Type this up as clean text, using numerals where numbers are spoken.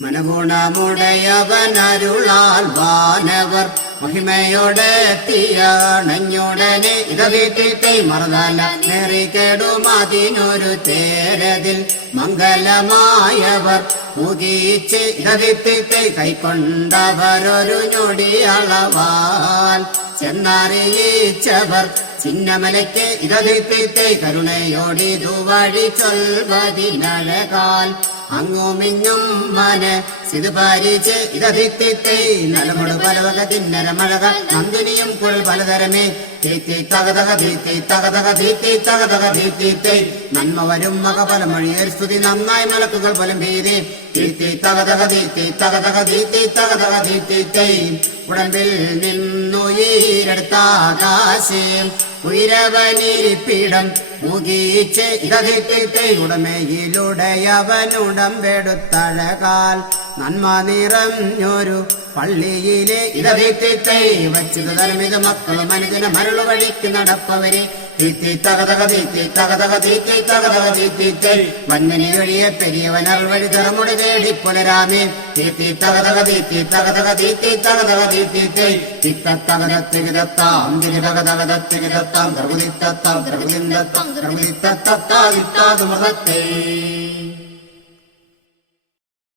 മനഗുണമുടയവനരുളാൽ വാനവർ മഹിമയോടെത്തിയണഞ്ഞുടനെ ഇതീട്ടിത്തെ മറന്നല്ല നേറിക്കേടുമതിനൊരു തേരതിൽ മംഗലമായവർ മുകീച്ച് ഇതീട്ടിത്തെ കൈക്കൊണ്ടവരൊരു ഞൊടിയളവാൽ ചെന്നറിയിച്ചവർ ചിന്നമലയ്ക്ക് ഇതീട്ടിത്തെ കരുണയോടിതു വഴി ചൊൽവതിനഴകാൽ അങ്ങുമിങ്ങും മനസ്സിത് പരിച്ച് ഇതീട്ടിത്തെ നലമുട് പലവക തിന്നര മഴകൾ നന്ദിനിയും കുൾ പലതരമേ തീത്തി തകതക തീത്തി തകതക തീത്തി തകതക തീത്തിത്തെ നന്മ വരും മക പലമൊഴിയേർ സ്തുതി നന്നായി മലക്കുകൾ പോലും ഭീതി തീത്തി തകതക തീത്തി തകതക തീത്തി തകതക തീത്തിത്തെ ഉടമ്പിൽ നിന്നുയരെടുത്താകാശം ഉയരവനിരിപ്പിടം മുകീച്ച് ഇതീട്ടിത്തെ ഉടമയിലുടയവനുടമ്പെടുത്തഴകാൽ നന്മ നിറഞ്ഞൊരു പള്ളിയിലെ ഇതീട്ടിത്തെ വച്ചത് തലമിത് മക്കളും അനുദിന മരളു വഴിക്ക് നടപ്പവരെ തീത്തി തകതക തീത്തി തകതക തീത്തി തകതക തീത്തിത്തെ വന്മനി ഒഴിയെ പെരിയവനർ വഴി തറമുടി തേടി പുലരാമേ തീത്തി തകതക തീത്തി തകതക തീത്തി തകതക തീത്തിത്തെ തിത്തത്തകതത്തികിതത്താം തികിതകതകതത്തികിതത്താം ദ്രവതിത്തത്താം ദ്രവതിന്തത്താം ദ്രവതിത്തത്താ വിത്താതുമൃതത്തെ